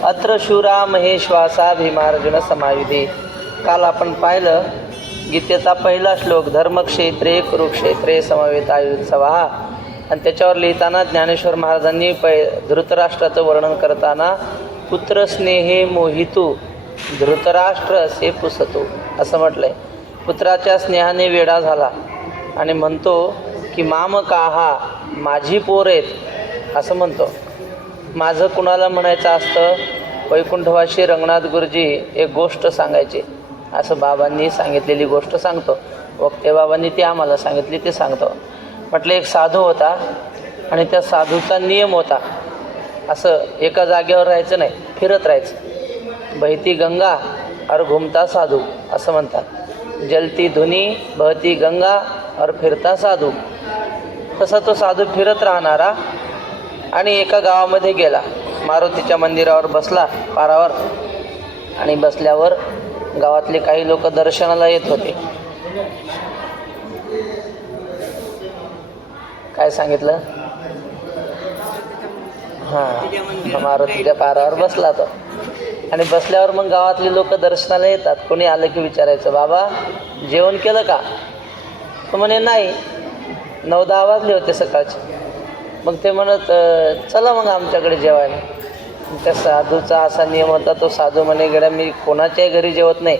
अत्र शूरा महेश्वासा भीमार्जुन समायुधे. काल आपण पाहिलं गीतेचा पहिला श्लोक, धर्मक्षेत्रे कुरुक्षेत्रे समवेतायुत्सवा. आणि त्याच्यावर लिहिताना ज्ञानेश्वर महाराजांनी धृतराष्ट्राचं वर्णन करताना पुत्रस्नेहे मोहितू धृतराष्ट्र असे पुसतो असं म्हटलं आहे. पुत्राच्या स्नेहाने वेडा झाला आणि म्हणतो की मामकाहा, माझी पोर आहेत असं म्हणतो. माझं कुणाला म्हणायचं असतं, वैकुंठवासी रंगनाथ गुरुजी एक गोष्ट सांगायची, असं बाबांनी सांगितलेली गोष्ट सांगतो. वक्ते बाबांनी ती आम्हाला सांगितली ते सांगतो. म्हटलं एक साधू होता आणि त्या साधूचा नियम होता, असं एका जागेवर राहायचं नाही, फिरत राहायचं. बहती गंगा और घुमता साधू असं म्हणतात. जलती धुनी बहती गंगा और फिरता साधू. तसा तो साधू फिरत राहणारा आणि एका गावामध्ये गेला. मारुतीच्या मंदिरावर बसला पारावर आणि बसल्यावर गावातले काही लोक दर्शनाला येत होते. काय सांगितलं? हां, मारुतीच्या पारावर बसला तो आणि बसल्यावर मग गावातले लोक दर्शनाला येतात. कोणी आलं की विचारायचं, बाबा जेवण केलं का? तो म्हणे नाही, 9-10 वाजले होते सकाळचे. मग ते म्हणत चला मग आमच्याकडे जेवायला. त्या साधूचा असा नियम होता. तो साधू म्हणे, गड्या मी कोणाच्याही घरी जेवत नाही,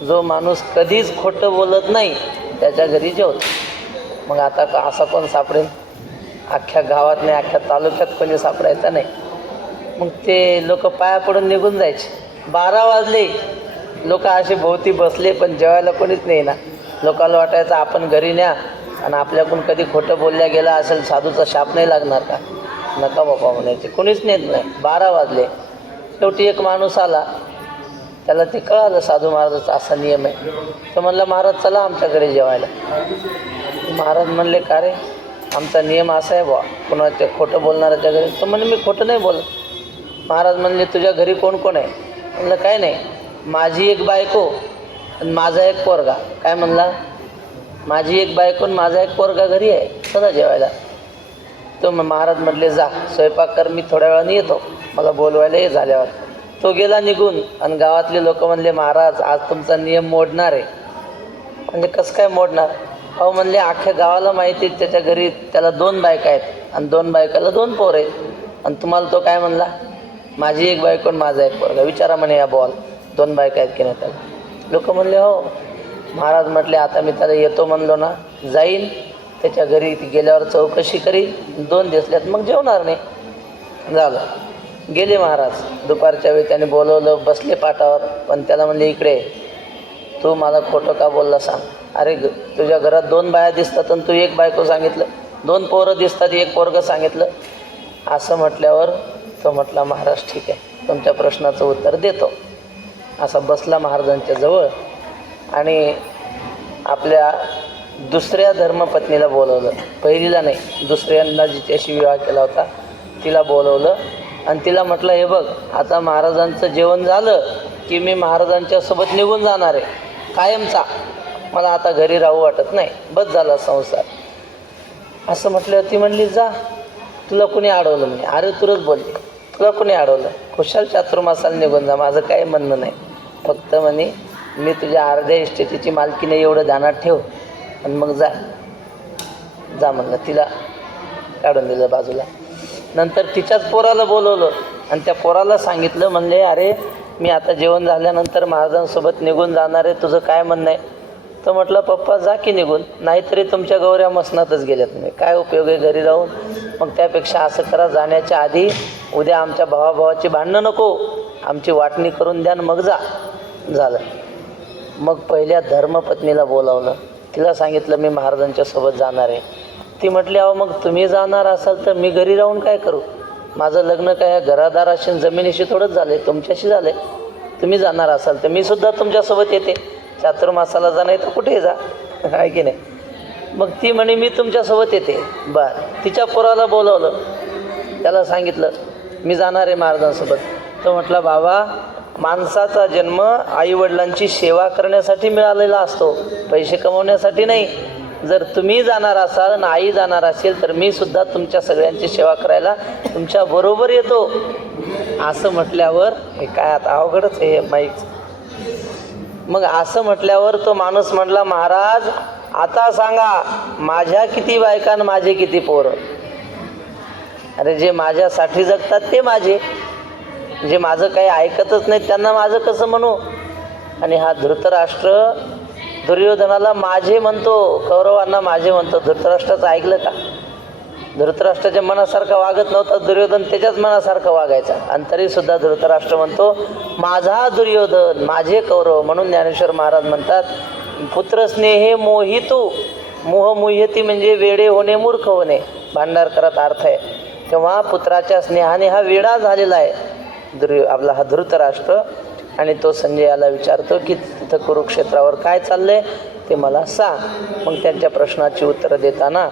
जो माणूस कधीच खोटं बोलत नाही त्याच्या घरी जेवतो. मग आता असा कोण सापडेल? अख्ख्या गावात नाही, अख्ख्या तालुक्यात कोणी सापडायचा नाही. मग ते लोक पाया पडून निघून जायचे. 12 वाजले, लोक असे भोवती बसले पण जेवायला कोणीच नाही ना. लोकांना वाटायचं आपण घरी न्या आणि आपल्याकडून कधी खोटं बोलल्या गेला असेल साधूचा शाप नाही लागणार का? नका बापा म्हणायचे, कोणीच नेत नाही. 12 वाजले. शेवटी एक माणूस आला, त्याला ते कळालं साधू महाराजाचा असा नियम आहे. तो म्हणला, महाराज चला आमच्याकडे जेवायला. महाराज म्हणले, का रे? आमचा नियम असा आहे बुवा, कोणाच्या खोटं बोलणाऱ्याच्या घरी. तो म्हणे, मी खोटं नाही बोलत. महाराज म्हणले, तुझ्या घरी कोण कोण आहे? म्हणलं, काय नाही, माझी एक बायको आणि माझा एक पोरगा. काय म्हणला? माझी एक बायको आणि माझा एक पोरगा घरी आहे, चला जेवायला. तो महाराज म्हटले, जा स्वयंपाक कर, मी थोड्या वेळाने येतो, मला बोलवायला ये झाल्यावर. तो गेला निघून आणि गावातले लोक म्हणले, महाराज आज तुमचा नियम मोडणार आहे. म्हणजे कसं काय मोडणार? अहो म्हणले, अख्ख्या गावाला माहिती आहे त्याच्या घरी त्याला 2 बायका आहेत आणि 2 बायकाला 2 पोर आहेत. आणि तुम्हाला तो काय म्हणला? माझी एक बायको आणि माझा एक पोरगा. विचारा म्हणे या बॉल 2 बायका आहेत की नाही त्याला. लोक म्हणले, हो. महाराज म्हटले, आता मी त्याला येतो म्हणलो ना, जाईन त्याच्या घरी गेल्यावर चौकशी करीन, 2 दिसल्यात मग जेवणार नाही. झालं, गेले महाराज. दुपारच्या वेळी त्याने बोलवलं, बसले पाटावर. पण त्याला म्हणले, इकडे तू मला खोटं का बोलला सांग. अरे तुझ्या घरात 2 बाया दिसतात आणि तू एक बायको सांगितलं, 2 पोरं दिसतात, एक पोरगं सांगितलं. असं म्हटल्यावर तो म्हटला, महाराज ठीक आहे, तुमच्या प्रश्नाचं उत्तर देतो. असा बसला महाराजांच्या जवळ आणि आपल्या दुसऱ्या धर्मपत्नीला बोलवलं. पहिलीला नाही, दुसऱ्यांना जिच्याशी विवाह केला होता तिला बोलवलं आणि तिला म्हटलं, हे बघ, आता महाराजांचं जेवण झालं की मी महाराजांच्यासोबत निघून जाणार आहे कायमचा. मला आता घरी राहू वाटत नाही, बस झाला संसार. असं म्हटलं. ती म्हणली, जा, तुला कोणी अडवलं? म्हणे, अरे तुरच बोलली, तुला कोणी अडवलं? खुशाल चातुर्मासाला निघून जा, माझं काही म्हणणं नाही. फक्त म्हणे, मी तुझ्या अर्ध्या इस्टेटीची मालकीने एवढं ध्यानात ठेव आणि मग जा. जा म्हणलं. तिला काढून दिलं बाजूला. नंतर तिच्याच पोराला बोलवलं आणि त्या पोराला सांगितलं. म्हणले, अरे मी आता जेवण झाल्यानंतर महाराजांसोबत निघून जाणार आहे, तुझं काय म्हणणं आहे? तर म्हटलं, पप्पा जा की निघून, नाहीतरी तुमच्या गौऱ्या मसनातच गेल्यात, नाही काय उपयोग आहे घरी राहून. मग त्यापेक्षा असं करा, जाण्याच्या आधी उद्या आमच्या भावाभावाची भांडणं नको, आमची वाटणी करून द्या मग जा. झालं. मग पहिल्या धर्मपत्नीला बोलावलं, तिला सांगितलं मी महाराजांच्या सोबत जाणार आहे. ती म्हटली, अहो मग तुम्ही जाणार असाल तर मी घरी राहून काय करू? माझं लग्न काय घरादाराशी जमिनीशी थोडंच झालं आहे, तुमच्याशी झालं आहे. तुम्ही जाणार असाल तर मी सुद्धा तुमच्यासोबत येते, चातुर्मासाला जा, नाही तर कुठेही जा, आहे की नाही. मग ती म्हणे, मी तुमच्यासोबत येते. बरं, तिच्या पोराला बोलवलं, त्याला सांगितलं मी जाणार आहे महाराजांसोबत. तो म्हटला, बाबा माणसाचा जन्म आईवडिलांची सेवा करण्यासाठी मिळालेला असतो, पैसे कमवण्यासाठी नाही. जर तुम्ही जाणार असाल आणि आई जाणार असेल तर मी सुद्धा तुमच्या सगळ्यांची सेवा करायला तुमच्या बरोबर येतो. असं म्हटल्यावर हे काय आता अवघडच आहे माईक. मग असं म्हटल्यावर तो माणूस म्हटला, महाराज आता सांगा माझ्या किती बायका आणि माझे किती पोरं. अरे जे माझ्यासाठी जगतात ते माझे, जे माझं काही ऐकतच नाही त्यांना माझं कसं म्हणू. आणि हा धृतराष्ट्र दुर्योधनाला माझे म्हणतो, कौरवांना माझे म्हणतो. धृतराष्ट्राचं ऐकलं का? धृतराष्ट्राच्या मनासारखं वागत नव्हता दुर्योधन, त्याच्याच मनासारखं वागायचा. आणि तरीसुद्धा धृतराष्ट्र म्हणतो माझा दुर्योधन माझे कौरव. म्हणून ज्ञानेश्वर महाराज म्हणतात पुत्रस्नेहे मोहितो, मोह मुह्यती म्हणजे वेडे होणे, मूर्ख होणे. भांडारकरात अर्थ आहे. तेव्हा पुत्राच्या स्नेहाने हा वेडा झालेला आहे आपला हा धृतराष्ट्र. आणि तो संजयाला विचारतो की तिथं कुरुक्षेत्रावर काय चाललंय ते मला सांग. मग त्यांच्या प्रश्नाची उत्तरं देताना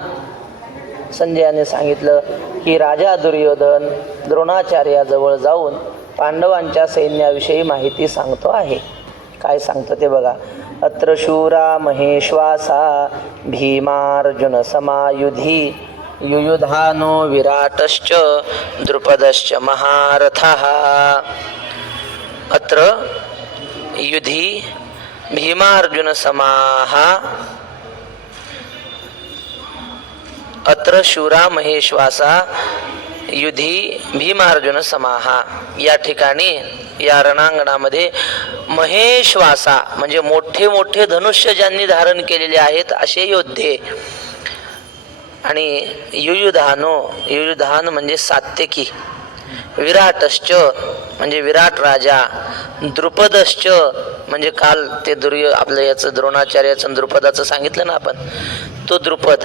संजयाने सांगितलं की राजा दुर्योधन द्रोणाचार्याजवळ जाऊन पांडवांच्या सैन्याविषयी माहिती सांगतो आहे. काय सांगतो ते बघा. अत्र शूरा महेश्वासा भीमार्जुन समायुधी युयुधानो विराटश्च द्रुपदश्च महारथः. अत्र युधी भीमार्जुन समाः अत्र शूरा महेश्वासा युधी भीमार्जुन समाः. या ठिकाणी या रणांगणामध्ये महेश्वासा म्हणजे मोठे मोठे धनुष्य ज्यांनी धारण केलेले आहेत असे योद्धे. आणि युयुधानो, युयुधान म्हणजे सात्यकी. विराटश्च म्हणजे विराट राजा. द्रुपदश्च म्हणजे काल ते आपलं याचं द्रोणाचार्याचं द्रुपदाचं सांगितलं ना आपण, तो द्रुपद.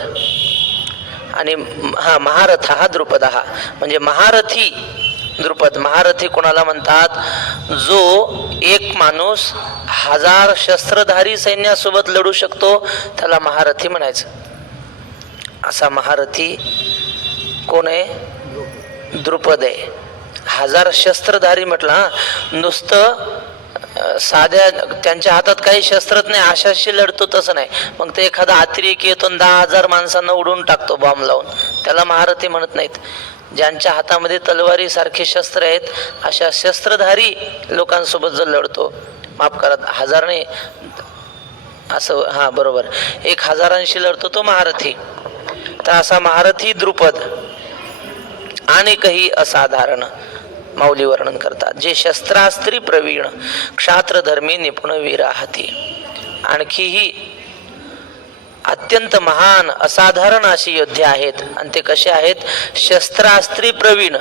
आणि हा महारथ हा द्रुपद हा म्हणजे महारथी द्रुपद. महारथी कोणाला म्हणतात? जो एक माणूस 1000 शस्त्रधारी सैन्यासोबत लढू शकतो त्याला महारथी म्हणायचं. असा महारथी कोण आहे? द्रुपद आहे. 1000 शस्त्रधारी म्हटलं, नुसतं साध्या त्यांच्या हातात काही शस्त्रच नाही अशाशी लढतो तसं नाही. मग ते एखादा अतिरेकी येतो 10,000 माणसांना उडवून टाकतो बॉम्ब लावून, त्याला महारथी म्हणत नाहीत. ज्यांच्या हातामध्ये तलवारी सारखे शस्त्र आहेत अशा शस्त्रधारी लोकांसोबत जर लढतो, माफ करा 1000 नाही असं, हा बरोबर 1000शी लढतो तो महारथी. तर असा महारथी द्रुपद. आणि काही असाधारण माऊली वर्णन करतात, जे शस्त्रास्त्री प्रवीण क्षात्रधर्मी निपुण वीराहती. आणखीही अत्यंत महान असाधारण अशी योद्धे आहेत. आणि ते कसे आहेत? शस्त्रास्त्री प्रवीण.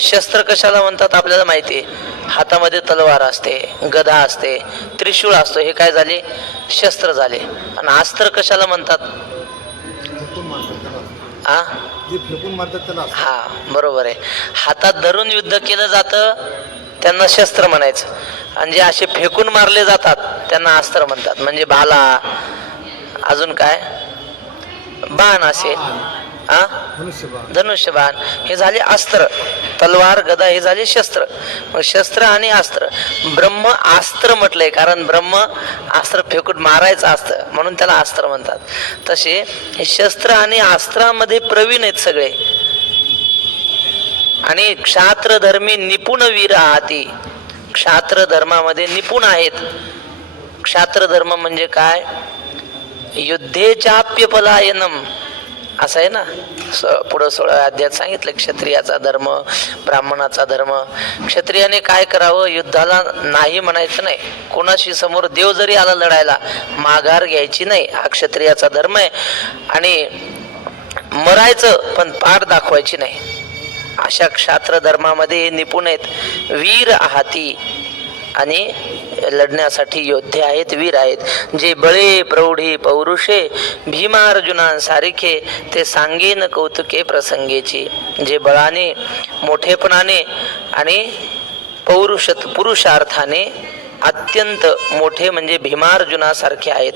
शस्त्र कशाला म्हणतात आपल्याला माहिती आहे. हातामध्ये तलवार असते, गदा असते, त्रिशूळ असतो, हे काय झाले? शस्त्र झाले. आणि अस्त्र कशाला म्हणतात? हा बरोबर आहे. हातात धरून युद्ध केलं जातं त्यांना शस्त्र म्हणायचं. आणि जे असे फेकून मारले जातात त्यांना अस्त्र म्हणतात. म्हणजे भाला, अजून काय, बाण असेल, धनुष्यबाण, हे झाले अस्त्र. तलवार गदा हे झाले शस्त्र. मग शस्त्र आणि अस्त्र. ब्रह्म अस्त्र म्हटलंय कारण ब्रह्म अस्त्र फेकून मारायचं असतं म्हणून त्याला अस्त्र म्हणतात. तसे हे शस्त्र आणि अस्त्रामध्ये प्रवीण आहेत सगळे. आणि क्षात्रधर्मी निपुण वीर आहाती. क्षात्र धर्मामध्ये निपुण आहेत. क्षात्र धर्म म्हणजे काय? युद्धेचाप्य पलायनम असं आहे ना. पुढं 16 अध्यायात सांगितलं क्षत्रियाचा धर्म, ब्राह्मणाचा धर्म. क्षत्रियाने काय करावं? युद्धाला नाही म्हणायचं नाही. कोणाशी समोर देव जरी आला लढायला माघार घ्यायची नाही, हा क्षत्रियाचा धर्म आहे. आणि मरायचं पण पाठ दाखवायची नाही. अशा क्षात्र धर्मामध्ये निपुण आहेत. वीर आहाती आणि लढण्यासाठी योद्धे आहेत, वीर आहेत. जे बळे प्रौढी पौरुषे भीमार्जुनांसारखे ते सांगेन कौतुके प्रसंगेची. जे बळाने, मोठेपणाने आणि पुरुषार्थाने अत्यंत मोठे म्हणजे भीमार्जुनासारखे आहेत.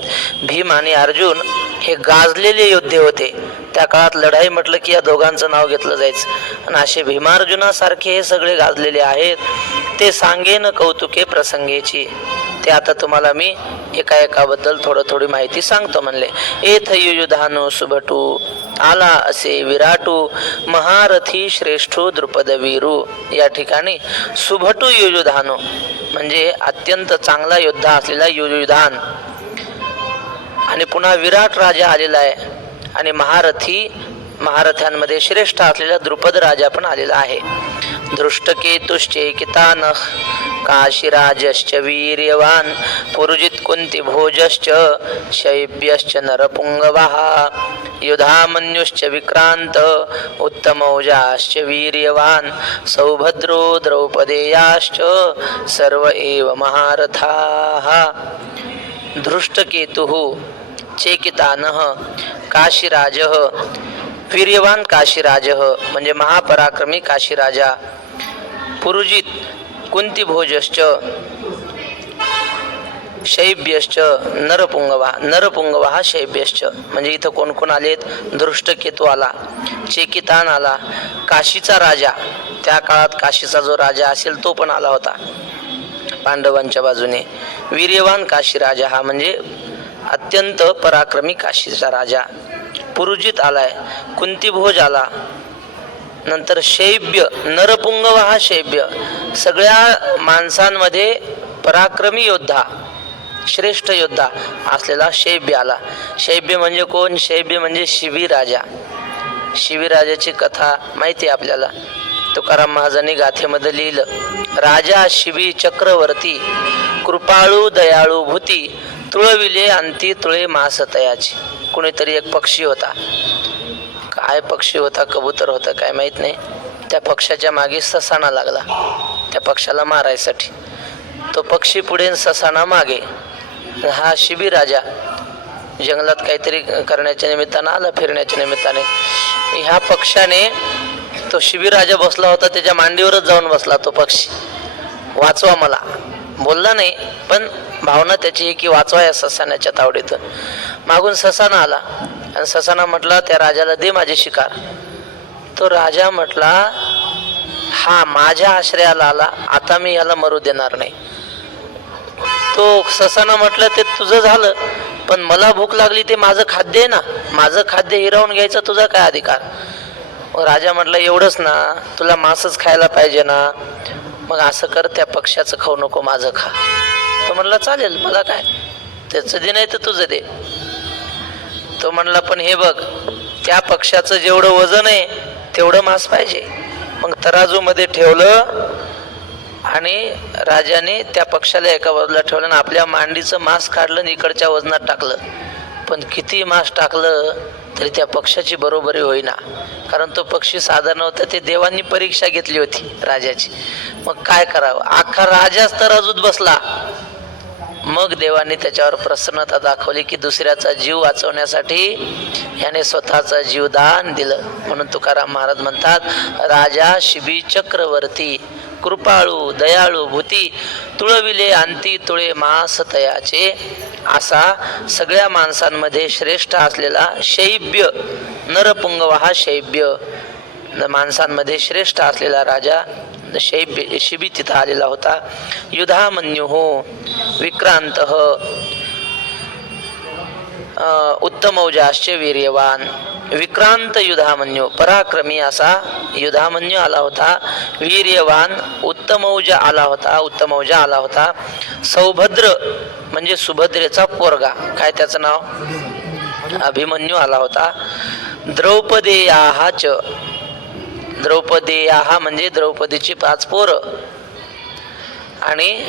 भीम आणि अर्जुन हे गाजलेले योद्धे होते. त्या काळात लढाई म्हटलं की या दोघांचं नाव घेतलं जायचं. आणि असे भीमार्जुनासारखे हे सगळे गाजलेले आहेत. ते सांगेन कौतुके प्रसंगेची. ते आता तुम्हाला मी एका एकाबद्दल थोडी माहिती सांगतो म्हणले. एथ युयुधानो सुभटू आला असे विराटू महारथी श्रेष्ठो द्रुपदवीरू. या ठिकाणी सुभटू युयुधानो म्हणजे अत्यंत चांगला योद्धा असलेला युयुधान, आणि पुन्हा विराट राजा आलेला आहे, आणि महारथ्यांमध्ये श्रेष्ठ असलेला द्रुपद राजा पण आलेला आहे. दृष्टकेतुश्चेकितानः काशीराजश्च वीर्यवान पुरुजित कुंती भोजश्च शैब्यश्च नरपुंगवः युधामन्युश्च विक्रांत उत्तमौजाश्च वीर्यवान सौभद्रो द्रौपदेयाश्च सर्व एव महारथाः. धृष्टकेतुः चेकितानः काशीराजः वीर्यवान काशीराजः म्हणजे महापराक्रमी काशीराजा, पुरुजित कुंतीभोजश्च शैब्यश्च नरपुंगवा शैब्यश्च म्हणजे इथं कोण कोण आलेत? धृष्टकेतू आला, चेकितान आला, काशीचा राजा, त्या काळात काशीचा जो राजा असेल तो पण आला होता पांडवांच्या बाजूने. वीर्यवान काशीराजा हा म्हणजे अत्यंत पराक्रमी काशीचा राजा. पुरुजित आलाय, कुंतीभोज आला, नंतर शैब्य नरपुंगव हा शैब्य सगळ्या माणसांमध्ये पराक्रमी योद्धा श्रेष्ठ योद्धा असलेला शैब्य आला. शैब्य म्हणजे कोण? शैब्य म्हणजे शिबीराजा. शिबीराजाची कथा माहिती आहे आपल्याला, तुकाराम महाराजांनी गाथेमध्ये लिहिलं. राजा शिबी चक्रवर्ती कृपाळू दयाळू भूती तुळविले अंती तुळे मास तयाची. कुणीतरी एक पक्षी होता, काय पक्षी होता, कबूतर होता काय माहित नाही, त्या पक्षाच्या मागे ससाणा लागला त्या पक्षाला मारायसाठी. तो पक्षी पुढे ससाणा मागे. हा शिबी राजा जंगलात काहीतरी करण्याच्या निमित्तानं आला, फिरण्याच्या निमित्ताने. ह्या पक्षाने तो शिबी राजा बसला होता त्याच्या मांडीवरच जाऊन बसला. तो पक्षी वाचवा मला बोलला नाही, पण भावना त्याची की वाचवा या ससाण्याच्या तावडीतून. मागून ससाणा आला आणि ससाणा म्हटला त्या राजाला दे माझी शिकार. तो राजा म्हटला हा माझ्या आश्रयाला आला, आता मी याला मरू देणार नाही. तो ससाणा म्हटलं ते तुझं झालं, पण मला भूक लागली ते माझं खाद्य आहे ना, माझं खाद्य हिरावून घ्यायचा तुझा काय अधिकार? राजा म्हटलं एवढंच ना, तुला मांसच खायला पाहिजे ना, मग असं कर त्या पक्ष्याचं खाऊ नको, माझं खा. तो म्हणला चालेल मला काय, त्याचं दे नाही तर तुझं दे. तो म्हणला पण हे बघ त्या पक्ष्याचं जेवढं वजन आहे तेवढं मांस पाहिजे. मग तराजूमध्ये ठेवलं आणि राजाने त्या पक्षाला एका बाजूला ठेवलं आणि आपल्या मांडीचं मांस काढलं आणि इकडच्या वजनात टाकलं. पण किती मांस टाकलं तरी त्या पक्षाची बरोबरी होईना, कारण तो पक्षी साधा नव्हता. ते देवांनी परीक्षा घेतली होती राजाची. मग काय करावं, अख्खा राजाच तराजूत बसला. मग देवांनी त्याच्यावर प्रसन्नता दाखवली की दुसऱ्याचा जीव वाचवण्यासाठी याने स्वतःचा जीवदान दिलं. म्हणून तुकाराम महाराज म्हणतात राजा शिबी चक्रवर्ती कृपाळू दयाळू भूती तुळविले अंती तुळे मास तयाचे. असा सगळ्या माणसांमध्ये श्रेष्ठ असलेला शैब्य नरपुंगव हा शैब्य माणसांमध्ये श्रेष्ठ असलेला राजा शैब्य शिबी तिथं आलेला होता. युधामन्यु विक्रांत उत्तमौजाश्च वीर्यवान. विक्रांत युधामन्यू पराक्रमी असा युधामन्यू आला होता. वीर्यवान उत्तमौजा आला होता. सौभद्र म्हणजे सुभद्रेचा पोरगा, काय त्याचं नाव अभिमन्यू आला होता. द्रौपदेयाच द्रौपदेया म्हणजे द्रौपदीची 5 पोरं. आणि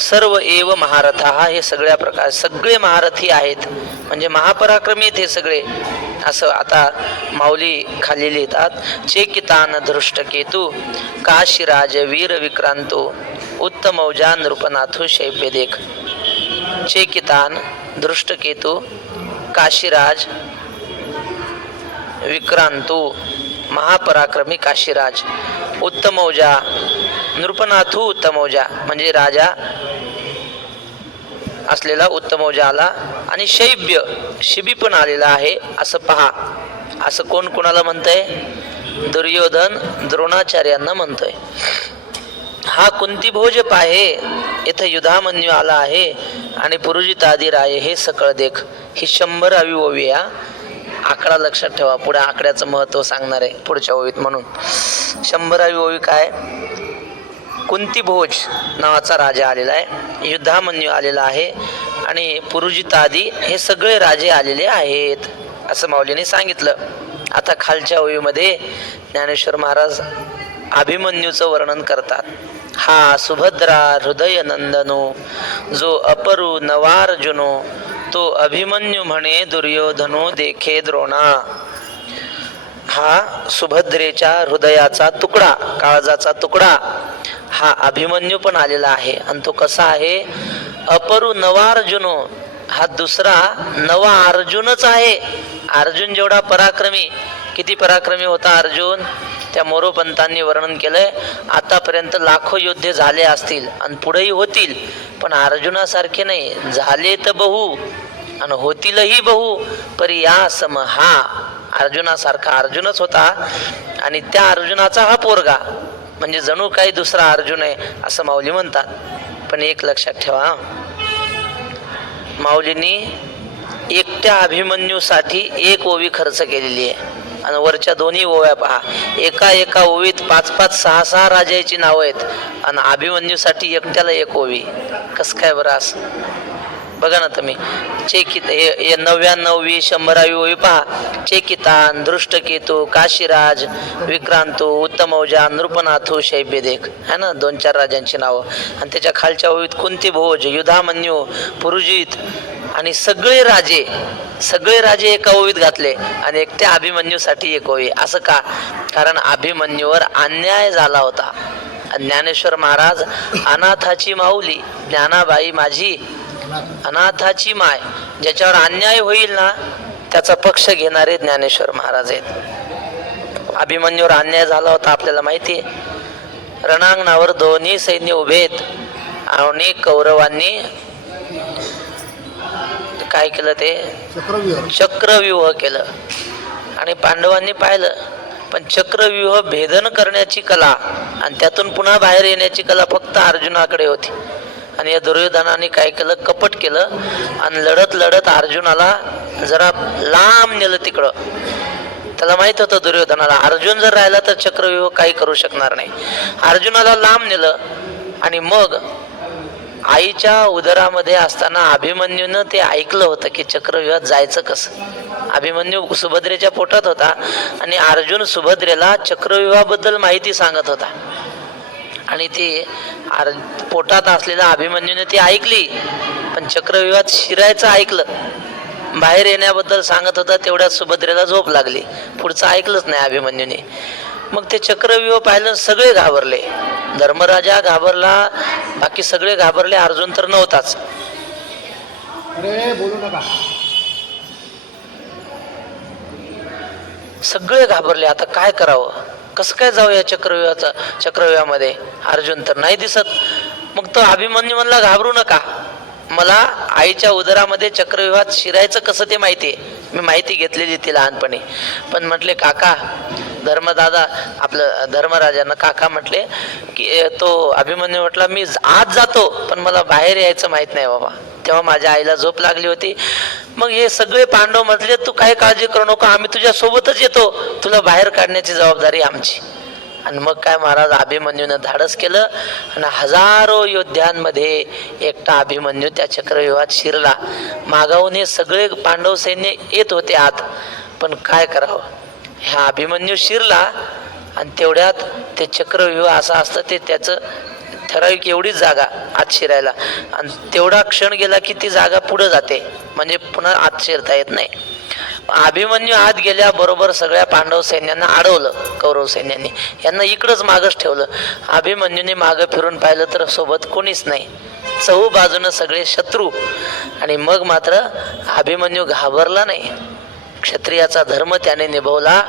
सर्व एव महारथा हे सगळ्या प्रकार सगळे महारथी आहेत, म्हणजे महापराक्रमी आहेत हे सगळे. असं आता माऊली खाली लिहितात. चेकितान धृष्टकेतू काशीराज वीर विक्रांतो उत्तमौजा नृपनाथो शैब्य देख. चेकितान धृष्टकेतू काशीराज विक्रांतो महापराक्रमी काशीराज, उत्तमौजा नृपनाथू उत्तमौजा म्हणजे राजा असलेला उत्तमौजा आला. आणि शैब्य शिबी पण आलेला आहे असं पहा. असं कोण कोणाला म्हणतंय? दुर्योधन द्रोणाचार्यांना म्हणतोय. हा कुंतीभोज पाहे इथं युधामन्यू आला आहे आणि पुरुजित आदी राय हे सकळ देख. ही 100वी ओवी आकडा लक्षात ठेवा, पुढे आकड्याचं महत्त्व सांगणार आहे पुढच्या ओळीत. म्हणून 100वी ओळी काय, कुंती भोज नावाचा राजा आलेला आहे, युद्धामन्यू आलेला आहे आणि पुरुजितादी हे सगळे राजे आलेले आहेत असं माऊलीने सांगितलं. आता खालच्या ओळीमध्ये ज्ञानेश्वर महाराज अभिमन्यूचं वर्णन करतात. हा सुभद्रा हृदय नंदनो, जो अपरू नवार्जुनो, तो अभिमन्यू म्हणे दुर्योधनो देखे द्रोणा. हा सुभद्रेच्या हृदयाचा तुकडा, काळजाचा तुकडा हा अभिमन्यू पण आलेला आहे. आणि तो कसा आहे, अपरू नवार्जुनो, हा दुसरा नवा अर्जुनच आहे. अर्जुन जेवढा पराक्रमी, किती पराक्रमी होता अर्जुन, त्या मोरोपंतांनी वर्णन केलंय. आतापर्यंत लाखो योद्धे झाले असतील आणि पुढेही होतील, पण अर्जुनासारखे नाही. झाले तर बहु आणि होतीलही बहु, परी या सम. हा अर्जुनासारखा अर्जुनच होता आणि त्या अर्जुनाचा हा पोरगा, म्हणजे जणू काही दुसरा अर्जुन आहे असं माऊली म्हणतात. पण एक लक्षात ठेवा, माऊलींनी एकट्या अभिमन्यूसाठी एक ओवी खर्च केलेली आहे आणि वरच्या दोन्ही ओव्या पहा, एका एका ओवीत 5-5, 6-6 राजाची नावं आहेत आणि अभिमन्यूसाठी एकट्याला एक ओवी. कसं काय बरं असं बघा ना तुम्ही. चेकित हे 99वी 100वी ओवी पहा, चेकितान, दृष्टकेतू, काशीराज, विक्रांतू, उत्तमौजा, नृपनाथू, शैब्यदेख है ना, 2-4 राजांची नावं. आणि त्याच्या खालच्या ओवीत कुंती भोज, युधामन्यू, पुरुजित आणि सगळे राजे एका ओवीत घातले आणि एकट्या अभिमन्यूसाठी एक ओवी. असं का, कारण अभिमन्यूवर अन्याय झाला होता. ज्ञानेश्वर महाराज अनाथाची माऊली, ज्ञानाबाई माझी अनाथाची माय, ज्याच्यावर अन्याय होईल ना त्याचा पक्ष घेणारे ज्ञानेश्वर महाराज आहेत. अभिमन्यूवर अन्याय झाला होता आपल्याला माहिती आहे. रणांगणावर दोन्ही सैन्य उभेत आणि कौरवांनी काय केलं, ते चक्रव्यूह केलं आणि पांडवांनी पाहिलं. पण चक्रव्यूह भेदन करण्याची कला आणि त्यातून पुन्हा बाहेर येण्याची कला फक्त अर्जुनाकडे होती. आणि या दुर्योधनाने काय केलं, कपट केलं आणि लढत लढत अर्जुनाला जरा लांब नेलं तिकडं. त्याला माहित होतं दुर्योधनाला, अर्जुन जर राहिला तर चक्रव्यूह काही करू शकणार नाही. अर्जुनाला लांब नेलं आणि मग आईच्या उदरामध्ये असताना अभिमन्यूनं ते ऐकलं होतं की चक्रव्यूहात जायचं कसं. अभिमन्यू सुभद्रेच्या पोटात होता आणि अर्जुन सुभद्रेला चक्रव्यूहाबद्दल माहिती सांगत होता आणि ते पोटात असलेल्या अभिमन्यूने ती ऐकली, पण चक्रव्यूहात शिरायचं ऐकलं, बाहेर येण्याबद्दल सांगत होता. तेवढ्यात सुभद्रेला झोप लागली, पुढचं ऐकलंच नाही अभिमन्यूने. मग ते चक्रव्यूह पाहिलं, सगळे घाबरले. धर्मराजा घाबरला, बाकी सगळे घाबरले, अर्जुन तर नव्हताच. सगळे घाबरले, आता काय करावं, कसं काय जाऊ या चक्रव्यूहामध्ये, अर्जुन तर नाही दिसत. मग तो अभिमन्यू म्हणला, घाबरू नका, मला आईच्या उदरामध्ये चक्रव्यूहात शिरायचं कसं ते माहिती आहे, मी माहिती घेतलेली ती लहानपणी. पण म्हटले काका, धर्मदादा आपलं धर्मराजांना काका म्हटले की तो अभिमन्यू म्हटला, मी आत जातो पण मला बाहेर यायचं माहित नाही बाबा. तेव्हा माझ्या आईला झोप लागली होती. मग हे सगळे पांडव म्हटले, तू काही काळजी करू नको, आम्ही तुझ्या सोबतच येतो, तुला बाहेर काढण्याची जबाबदारी आमची. आणि मग काय महाराज अभिमन्यूनं धाडस केलं आणि हजारो योद्ध्यांमध्ये एकटा अभिमन्यू त्या चक्रव्यूहात शिरला. मागाहून हे सगळे पांडव सैन्य येत होते आत, पण काय करावं, ह्या अभिमन्यू शिरला आणि तेवढ्यात ते चक्रव्यूह असं असतं, ते त्याचं ठराविक एवढीच जागा आत शिरायला, आणि तेवढा क्षण गेला की ती जागा पुढे जाते, म्हणजे पुन्हा आत शिरता येत नाही. अभिमन्यू आत गेल्याबरोबर सगळ्या पांडव सैन्यांना अडवलं. कौरव सैन्यांनी यांना इकडंच मागच ठेवलं. अभिमन्यूने मागं फिरून पाहिलं तर सोबत कोणीच नाही, चहू बाजूनं सगळे शत्रू. आणि मग मात्र अभिमन्यू घाबरला नाही, क्षत्रियाचा धर्म त्याने निभवला.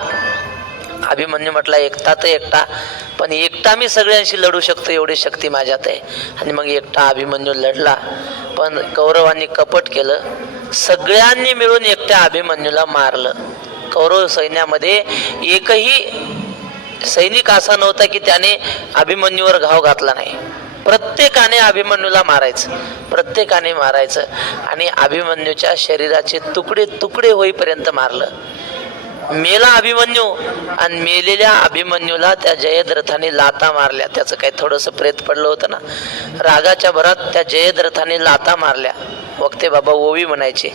अभिमन्यू म्हटला, एकटा तर एकटा, पण एकटा मी सगळ्यांशी लढू शकतो एवढी शक्ती माझ्यात आहे. आणि मग एकटा अभिमन्यू लढला, पण कौरवांनी कपट केलं, सगळ्यांनी मिळून एकट्या अभिमन्यूला मारलं. कौरव सैन्यामध्ये एकही सैनिक असा नव्हता की त्याने अभिमन्यूवर घाव घातला नाही. प्रत्येकाने अभिमन्यूला मारायचं, प्रत्येकाने मारायचं आणि अभिमन्यूच्या शरीराचे तुकडे तुकडे होईपर्यंत मारलं. मेला अभिमन्यू आणि मेलेल्या अभिमन्यूला त्या जयद्रथाने लाता मारल्या. त्याचं काही थोडंसं प्रेत पडलं होतं ना, रागाच्या भरात त्या जयद्रथाने लाता मारल्या. वक्ते बाबा ओवी म्हणायचे.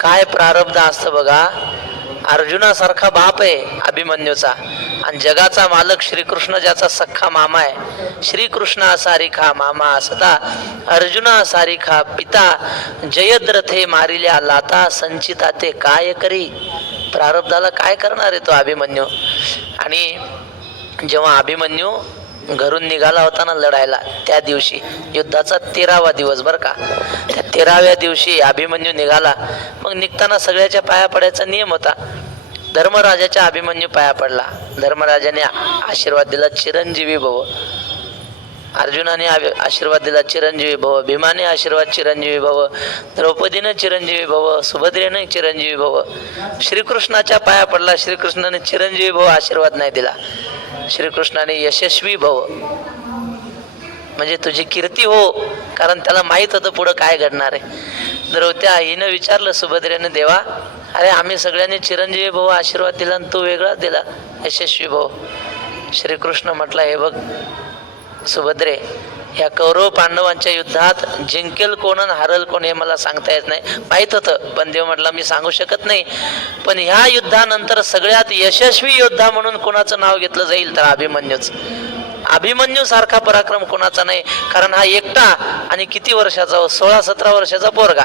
काय प्रारब्ध असतं बघा. अर्जुनासारखा बाप आहे अभिमन्यूचा आणि जगाचा मालक श्रीकृष्ण ज्याचा सख्खा मामा आहे. श्रीकृष्णा सारिखा मामा असता अर्जुना सारिखा पिता, जयद्रथे मारिल्या लाता संचिता ते काय करी. प्रारब्धाला काय करणार आहे तो अभिमन्यू. आणि जेव्हा अभिमन्यू घरून निघाला होता ना लढायला, त्या दिवशी युद्धाचा 13वा दिवस बरं का, त्या 13व्या दिवशी अभिमन्यू निघाला. मग निघताना सगळ्याच्या पाया पडायचा नियम होता. धर्मराजाच्या अभिमन्यू पाया पडला. धर्मराजाने आशीर्वाद दिला, चिरंजीवी भव. अर्जुनाने आशीर्वाद दिला, चिरंजीवी भव. भीमाने आशीर्वाद, चिरंजीवी भव. द्रौपदीने चिरंजीवी भव. सुभद्रेने चिरंजीवी भव. श्रीकृष्णाच्या पाया पडला. श्रीकृष्णाने चिरंजीवी भव आशीर्वाद नाही दिला. श्रीकृष्णाने यशस्वी भव म्हणजे तुझी कीर्ती हो, कारण त्याला माहित होतं पुढं काय घडणार आहे. द्रौपदी आईनं विचारलं सुभद्रेने, देवा अरे आम्ही सगळ्यांनी चिरंजीवी भव आशीर्वाद दिला आणि तू वेगळा दिला यशस्वी भव. श्रीकृष्ण म्हटला, हे बघ सुभद्रे, ह्या कौरव पांडवांच्या युद्धात जिंकेल कोण आणि हारल कोण हे मला सांगता येत नाही. माहित होतं पण देव म्हटला मी सांगू शकत नाही. पण ह्या युद्धानंतर सगळ्यात यशस्वी योद्धा म्हणून कोणाचं नाव घेतलं जाईल तर अभिमन्यूच. अभिमन्यू सारखा पराक्रम कोणाचा नाही. कारण हा एकटा आणि किती वर्षाचा, 16-17 वर्षाचा पोरगा,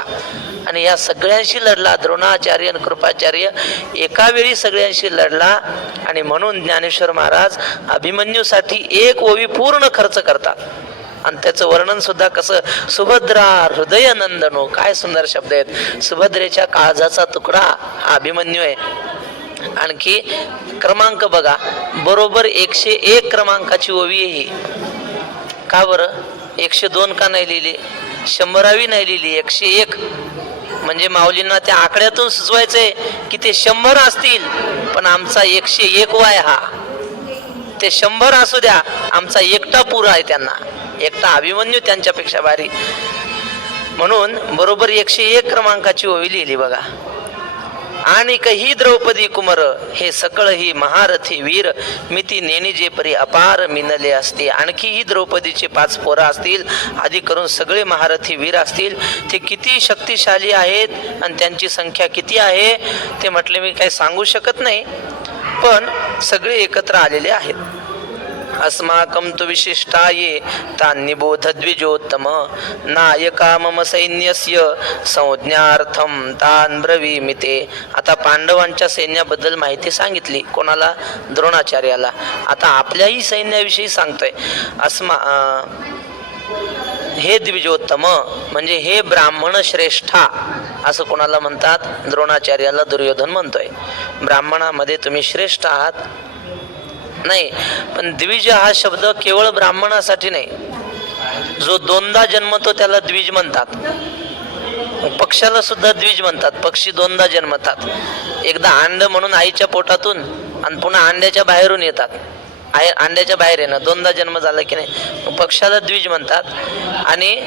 आणि या सगळ्यांशी लढला. द्रोणाचार्य आणि कृपाचार्य एका वेळी सगळ्यांशी लढला. आणि म्हणून ज्ञानेश्वर महाराज अभिमन्यूसाठी एक ओवी पूर्ण खर्च करतात. आणि त्याचं वर्णन सुद्धा कसं, सुभद्रा हृदय नंदनो, काय सुंदर शब्द आहेत. सुभद्रेच्या काळजाचा तुकडा हा अभिमन्यू आहे. आणखी क्रमांक बघा, बरोबर 101 क्रमांकाची ओवी आहे ही. का बरं 102 का नाही लिहिली, 100वी नाही लिहिली, 101. म्हणजे माऊलींना त्या आकड्यातून सुचवायचंय की ते 100 असतील पण आमचा 101 वाय हा. ते 100 असू द्या, आमचा एकटा पुरा आहे त्यांना. एकटा अभिमन्यू त्यांच्यापेक्षा भारी. म्हणून बरोबर 101 क्रमांकाची ओवी लिहिली बघा. आणि कही द्रौपदी कुमार हे सकळ ही महारथी वीर, मिती नेणी जे परी अपार मिनले असते. आणखी ही द्रौपदीचे 5 पोरं असतील, आधी करून सगळे महारथी वीर असतील. ते किती शक्तिशाली आहेत आणि त्यांची संख्या किती आहे ते म्हटले मी काही सांगू शकत नाही, पण सगळे एकत्र आलेले आहेत. अस्माकं तु विशिष्टाये तान्निबोध द्विजोत्तम, नायका मम सैन्यस्य संज्ञार्थम तान् ब्रवीमि ते. आता पांडवांच्या सैन्याबद्दल माहिती सांगितली कोणाला, द्रोणाचार्याला. आता आपल्याही सैन्याविषयी सांगतोय. हे द्विजोत्तम म्हणजे हे ब्राह्मण श्रेष्ठा असं कोणाला म्हणतात, द्रोणाचार्याला दुर्योधन म्हणतोय. ब्राह्मणामध्ये तुम्ही श्रेष्ठ आहात नाही, पण द्विज हा शब्द केवळ ब्राह्मणासाठी नाही. जो 2दा जन्मतो त्याला द्विज म्हणतात. पक्षाला सुद्धा द्विज म्हणतात. पक्षी 2दा जन्मतात. एकदा अंड म्हणून आईच्या पोटातून आणि पुन्हा अंड्याच्या बाहेरून येतात. अंड्याच्या बाहेर येणं 2दा जन्म झाला की नाही, पक्षाला द्विज म्हणतात. आणि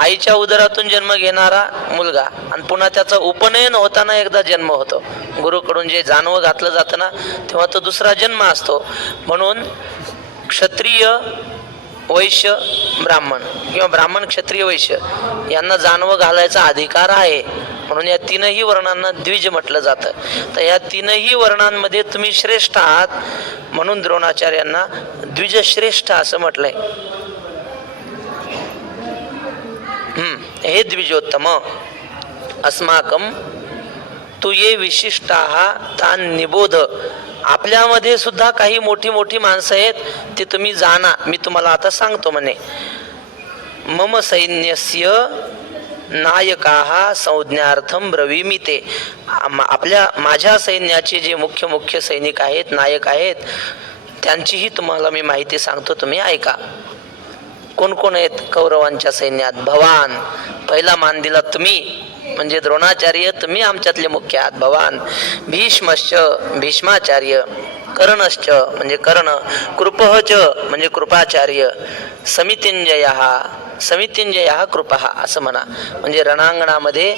आईच्या उदरातून जन्म घेणारा मुलगा आणि पुन्हा त्याचा उपनयन होताना एकदा जन्म होतो. गुरुकडून जे जानवं घातलं जातं ना, तेव्हा तो दुसरा जन्म असतो. म्हणून क्षत्रिय वैश्य ब्राह्मण किंवा ब्राह्मण क्षत्रिय वैश्य यांना जानवं घालायचा अधिकार आहे. म्हणून या 3ही वर्णांना द्विज म्हटलं जातं. तर या 3ही वर्णांमध्ये तुम्ही श्रेष्ठ आहात, म्हणून द्रोणाचार्यांना द्विजश्रेष्ठ असं म्हटलंय. हे द्विजोत्तम अस्माकं तू ये विशिष्टाः तान् निबोध. आपल्यामध्ये सुद्धा काही मोठी मोठी माणसं आहेत, ते तुम्ही जाणा. मी तुम्हाला आता सांगतो म्हणे. मम सैन्यस्य नायकाः संज्ञार्थम ब्रवीमि ते. माझ्या सैन्याचे जे मुख्य सैनिक आहेत, नायक आहेत, त्यांचीही तुम्हाला मी माहिती सांगतो, तुम्ही ऐका. कोण कोण आहेत कौरवांच्या सैन्यात? भवान, पहिला मान दिला तुम्ही म्हणजे द्रोणाचार्य, तुम्ही आमच्यातले मुख्य आहात. भवान, भीष्मश्च भीष्माचार्य, कर्णश्च म्हणजे कर्ण, कृपःच म्हणजे कृपाचार्य, समितिंजयः समितिंजयः कृपः असं म्हणा. म्हणजे रणांगणामध्ये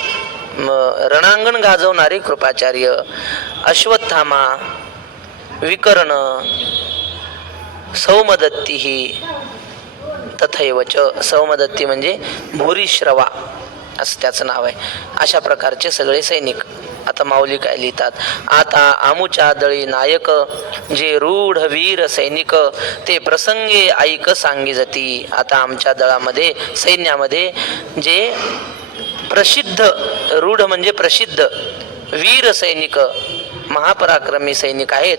रणांगण गाजवणारे कृपाचार्य, अश्वत्थामा, विकर्ण, सौमदत्ती ही तथैवच. सौमदत्ती म्हणजे भूरिश्रवा असं त्याचं नाव आहे. अशा प्रकारचे सगळे सैनिक. आता माऊली काय लिहितात, आता आमुच्या दळी नायक जे रूढ वीर सैनिक ते प्रसंगे ऐक सांगी जाती. आता आमच्या दळामध्ये सैन्यामध्ये जे प्रसिद्ध, रूढ म्हणजे प्रसिद्ध, वीर सैनिक, महापराक्रमी सैनिक आहेत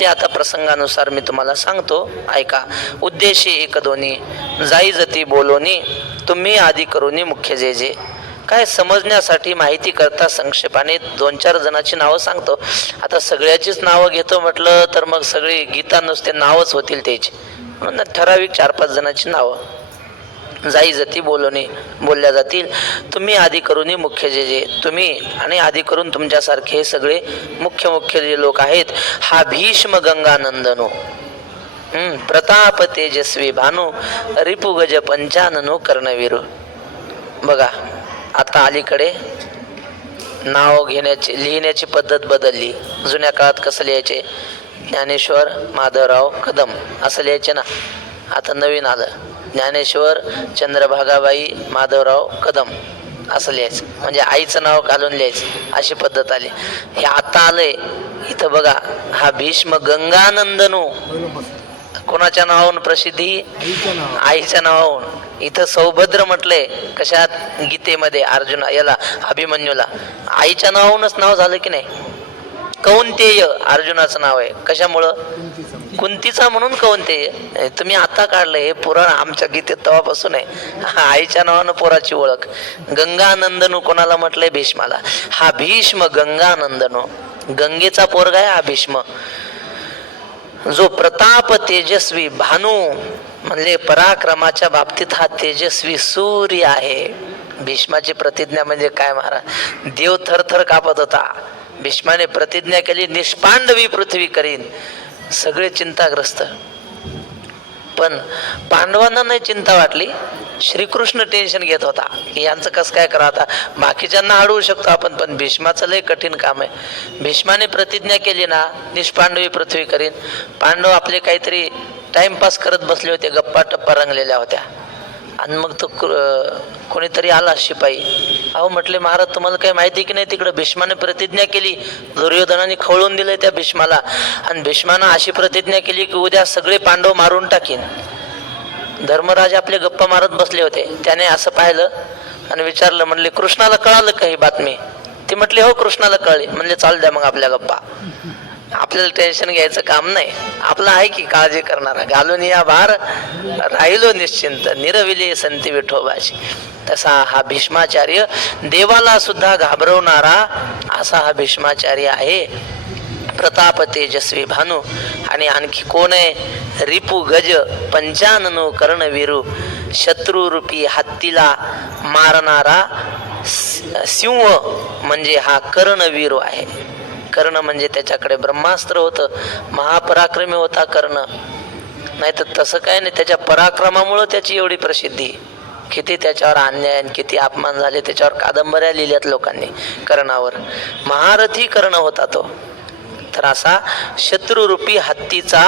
ते आता प्रसंगानुसार मी तुम्हाला सांगतो, ऐका. उद्देशी एक दोन्ही जाई जती बोलोनी तुम्ही आधी करूनी मुख्य जे जे. काय समजण्यासाठी माहिती करता संक्षेपाने 2-4 जणांची नावं सांगतो. आता सगळ्याचीच नावं घेतो म्हटलं तर मग सगळी गीता नुसते नावच होतील त्याची, म्हणून ठराविक 4-5 जणांची नावं जाई जती बोलणे बोलल्या जातील. तुम्ही आधी करून मुख्य जे जे, तुम्ही आणि आधी करून तुमच्यासारखे सगळे मुख्य जे लोक आहेत. हा भीष्म गंगानंदनो, प्रताप तेजस्वी भानू, रिपुगज पंचाननो कर्णवीरू. बघा आता अलीकडे नाव घेण्याची लिहिण्याची पद्धत बदलली. जुन्या काळात कसं लिहायचे, ज्ञानेश्वर माधवराव कदम असं लिहायचे ना. आता नवीन आलं, ज्ञानेश्वर चंद्रभागाबाई माधवराव कदम असं लिहायचं, म्हणजे आईचं नाव घालून लिहायचं, अशी पद्धत आली. हे आता आलंय इथं बघा. हा भीष्म गंगानंदनो, कोणाच्या नावावरून प्रसिद्धी, आईच्या नावावरून. इथं सौभद्र म्हटलंय कशात, गीतेमध्ये अर्जुना याला अभिमन्यूला आईच्या नावावरूनच नाव झालं की नाही. कौंतेय अर्जुनाचं नाव आहे, कशामुळं, कुंतीचा म्हणून कौंतेय. तुम्ही आता काढलं हे पुराण, आमच्या गीतेत तेव्हापासून आहे. आईच्या नावानं पोराची ओळख. गंगानंदनू कोणाला म्हटलंय, भीष्माला. हा भीष्म गंगानंदनो, गंगेचा पोरगा आहे हा भीष्म. जो प्रताप तेजस्वी भानू म्हणजे पराक्रमाच्या बाबतीत हा तेजस्वी सूर्य आहे. भीष्माची प्रतिज्ञा म्हणजे काय महाराज, देव थरथर कापत होता. भीष्माने प्रतिज्ञा केली, निष्पांडवी पृथ्वी करीन. सगळे चिंताग्रस्त, पण पांडवांना नाही चिंता वाटली. श्रीकृष्ण टेन्शन घेत होता की यांचं कसं काय करा. आता बाकीच्यांना अडवू शकतो आपण, पण भीष्माचं लय कठीण काम आहे. भीष्माने प्रतिज्ञा केली ना, निष्पांडवी पृथ्वी करीन. पांडव आपले काहीतरी टाइमपास करत बसले होते, गप्पा टप्पा रंगलेल्या होत्या. आणि मग तो कोणीतरी आला शिपाई. अहो म्हटले महाराज तुम्हाला काही माहिती की नाही, तिकडे भीष्माने प्रतिज्ञा केली, दुर्योधनाने खवळून दिलंय त्या भीष्माला. आणि भीष्मानं अशी प्रतिज्ञा केली की उद्या सगळे पांडव मारून टाकीन. धर्मराज आपले गप्पा मारत बसले होते. त्याने असं पाहिलं आणि विचारलं, म्हणले कृष्णाला कळालं का ही बातमी. ती म्हटली हो कृष्णाला कळली. म्हणले चालू द्या मग आपल्या गप्पा, आपल्याला टेन्शन घ्यायचं काम नाही, आपला आहे की काळजी करणारा. घालून या भार राहिलो निश्चिंत, निरविले संती विठोबाची. तसा हा भीष्माचार्य, देवाला सुद्धा घाबरवणारा असा हा भीष्माचार्य आहे. प्रताप तेजस्वी भानू. आणि आणखी कोण आहे, रिपू गज पंचाननो कर्णवीरू, शत्रुरूपी हत्तीला मारणारा सिंह म्हणजे हा कर्णवीरू आहे. कर्ण म्हणजे त्याच्याकडे ब्रह्मास्त्र होतं, महापराक्रमी होता कर्ण. नाही तर तसं काय नाही, त्याच्या पराक्रमामुळं त्याची एवढी प्रसिद्धी. किती त्याच्यावर अन्याय, किती अपमान झाले, त्याच्यावर कादंबऱ्या लिहिल्यात लोकांनी कर्णावर. महारथी कर्ण होता तो. तर असा शत्रुरूपी हत्तीचा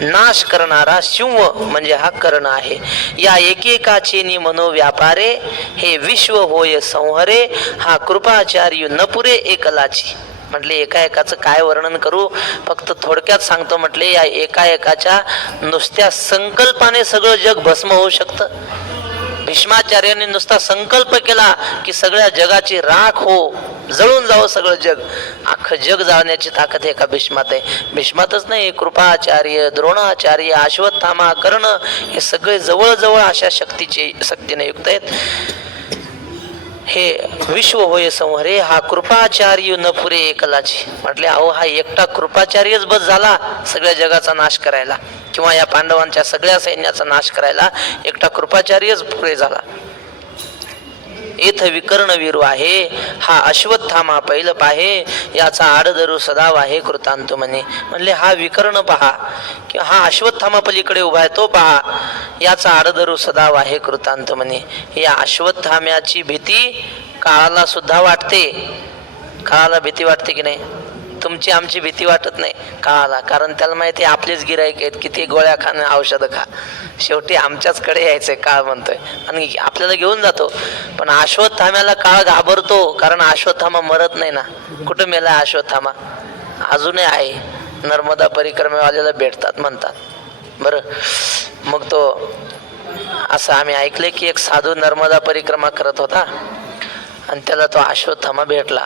नाश करणारा सिंह म्हणजे हा कर्ण आहे. या एकेकाचे नि मनोव्यापारे हे विश्व होय संहरे, हा कृपाचार्य न पुरे एकलाची. म्हटले एका एकाचं काय वर्णन करू, फक्त थोडक्यात सांगतो. म्हटले या एका एकाच्या नुसत्या संकल्पाने सगळं जग भस्म होऊ शकतं. भीष्माचार्याने नुसता संकल्प केला की सगळ्या जगाची राख हो, जळून जावं सगळं जग. अख्खं जग जाळण्याची ताकद एका भीष्मात आहे. भीष्मातच नाही, कृपाचार्य, द्रोणाचार्य, अश्वत्थामा, कर्ण हे सगळे जवळजवळ अशा शक्तीने युक्त आहेत. हे विश्व होय संहरे, हा कृपाचार्य न पुरे एकलाची. म्हटले अहो हा एकटा कृपाचार्यच बस झाला सगळ्या जगाचा नाश करायला, किंवा या पांडवांच्या सगळ्या सैन्याचा नाश करायला एकटा कृपाचार्यच पुरे झाला. येथ विकर्णवीरू आहे, हा अश्वत्थामा पैलप आहे, याचा आडधरू सदाव आहे कृतांत म्हणे. म्हणले हा विकर्ण पहा, किंवा हा अश्वत्थामा पलीकडे उभा आहे तो पहा, याचा आडधरू सदाव आहे कृतांत म्हणे. या अश्वत्थाम्याची भीती काळाला सुद्धा वाटते. काळाला भीती वाटते की नाही? तुमची आमची भीती वाटत नाही काळाला, कारण त्याला माहिती आहे आपलेच गिराईक आहेत, किती गोळ्या खा आणि औषधं खा, शेवटी आमच्याचकडे यायचंय काळ म्हणतोय आणि आपल्याला घेऊन जातो. पण अश्वत्थाम्याला काळ घाबरतो, कारण अश्वत्थामा मरत नाही ना. कुठं मेला अश्वत्थामा? अजूनही आहे, नर्मदा परिक्रमेवाल्याला भेटतात म्हणतात. बरं, मग तो असं आम्ही ऐकलंय की एक साधू नर्मदा परिक्रमा करत होता आणि त्याला तो अश्वत्थामा भेटला.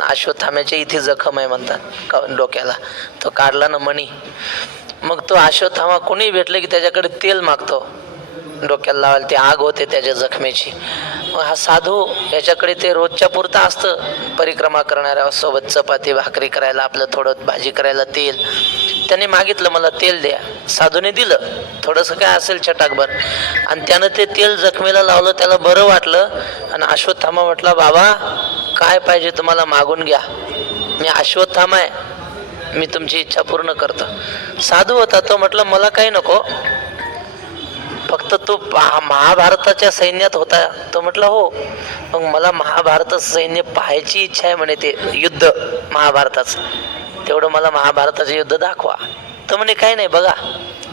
अश्वत्थाम्याच्या इथे जखम आहे म्हणतात डोक्याला, तो काढला ना मणी. मग तो अश्वत्थामा कोणी भेटलं की त्याच्याकडे तेल मागतो डोक्याला लावायला, ती आग होते त्याच्या जखमेची. मग हा साधू याच्याकडे ते रोजच्या पुरता असतं परिक्रमा करणाऱ्या सोबत चपाती भाकरी करायला, आपलं थोडं भाजी करायला तेल. त्याने मागितलं मला तेल द्या, साधूने दिलं थोडंसं काय असेल चटाकभर, आणि त्यानं ते तेल जखमेला लावलं, त्याला बरं वाटलं. आणि अश्वत्थामा म्हटला बाबा काय पाहिजे तुम्हाला मागून घ्या, मी अश्वत्थामा आहे, मी तुमची इच्छा पूर्ण करतो. साधू होता तो, म्हटलं मला काही नको, फक्त तो महाभारताच्या सैन्यात होता. तो म्हटलं हो, मग मला महाभारताचं सैन्य पाहायची इच्छा आहे म्हणे, ते युद्ध महाभारताचं, तेवढं मला महाभारताचं युद्ध दाखवा. तर म्हणे काही नाही बघा,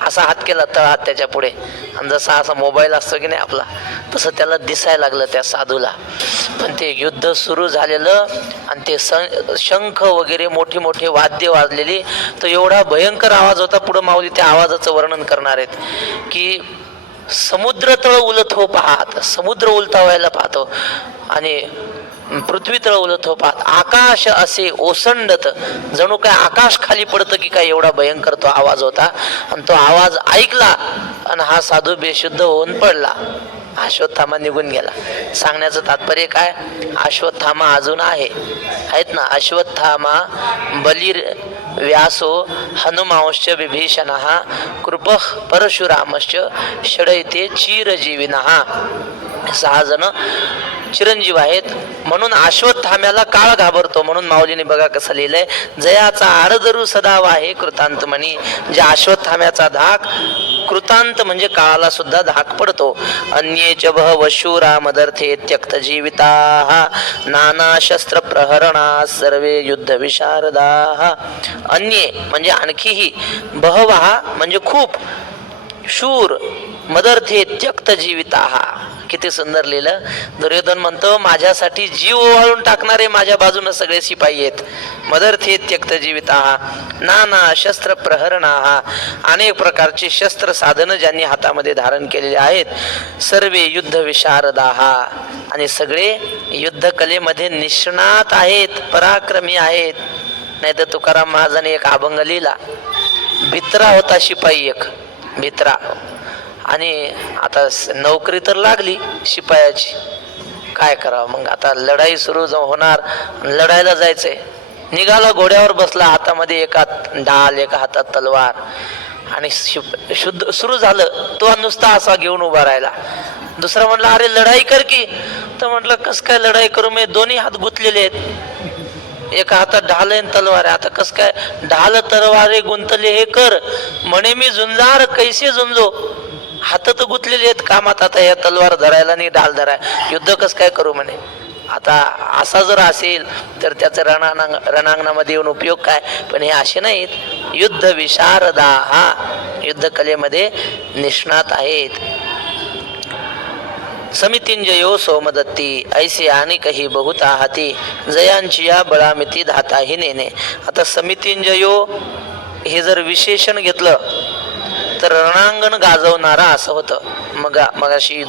असा हात केला तळहात त्याच्या पुढे, आणि जसा असा मोबाईल असतो की नाही आपला, तसं त्याला दिसायला लागलं त्या साधूला. पण ते युद्ध सुरू झालेलं आणि ते शंख वगैरे मोठी मोठी वाद्य वाजलेली, तो एवढा भयंकर आवाज होता. पुढं माऊली त्या आवाजाचं वर्णन करणार आहेत की समुद्र तळ उलट हो पाहत, समुद्र उलटा व्हायला पाहतो आणि पृथ्वी तळ उलट हो पाहत, आकाश असे ओसंडत, जणू काय आकाश खाली पडतं की काय, एवढा भयंकर तो आवाज होता. आणि तो आवाज ऐकला आणि हा साधू बेशुद्ध होऊन पडला. अश्वत्थामा निघून गेला. सांगण्याचं तात्पर्य काय, अश्वत्थामा अजून आहेत ना. अश्वत्थामा बलिर व्यासो हनुमांश्च विभीषणः कृपः परशुरामश्च षडैते चिरजीविनः. 6 जण चिरंजीव आहेत. म्हणून अश्वत्थाम्याला काळ घाबरतो. म्हणून माऊलीने बघा कसं लिहिलंय, जयाचा आरदरू सदा वाहे कृतांत म्हणी. जे अश्वत्थाम्याचा धाक, कृतांत म्हणजे काळाला सुद्धा धाक पडतो. अन्येच बहव शूरा मदर्थे त्यक्त जीविताः नाना शस्त्र प्रहरणा सर्वे युद्ध विशारदाः. अन्ये म्हणजे आणखीही, बहवः म्हणजे खूप, शूर, मदर्थे त्यक्त जीविताः. किती सुंदर लिहिलं. दुर्योधन म्हणतो माझ्यासाठी जीव ओवाळून टाकणारे माझ्या बाजूने सगळे शिपाई आहेत. मदर्थे त्यक्त जीविताः नाना शस्त्र प्रहरणाः, अनेक प्रकारची शस्त्र साधनं ज्यांनी हातामध्ये धारण केलेली आहेत. सर्वे युद्ध विशारदाः, आणि सगळे युद्ध कलेमध्ये निष्णात आहेत, पराक्रमी आहेत. नाही तर तुकाराम महाराजांनी एक अभंग लिहिला, भित्रा होता शिपाई एक, भित्रा, आणि आता नोकरी तर लागली शिपायाची, काय करावं मग. आता लढाई सुरू होणार, लढायला जायचंय. निघाला, घोड्यावर बसला, हातामध्ये एक हात ढाल एका हातात तलवार, आणि शुद्ध सुरू झालं. तो नुसता असा घेऊन उभा राहिला. दुसरा म्हटला अरे लढाई कर की. तर म्हटलं कस काय लढाई करू, मी दोन्ही हात गुंतलेले आहेत, एका हातात ढाल आहे तलवार आहे, आता कस काय ढाल तलवारे गुंतले हे कर म्हणे, मी झुंजार कैसे झुंजो. हात तर गुंतलेले आहेत कामात, आता या तलवार धरायला आणि ढाल धराय, युद्ध कस काय करू म्हणे. आता असा जर असेल तर त्याचं रणांगणामध्ये येऊन उपयोग काय. पण हे असे नाहीत, युद्ध विशारदा, हा युद्ध कलेमध्ये निष्णात आहेत. समितिंजयो सोमदत्ती ऐसे आणि काही बहुता हाती जयांची या बळामिती धाताही नेणे. आता समितिंजयो हे जर विशेषण घेतलं तर रणांगण गाजवणारा असं होतं. मग अशी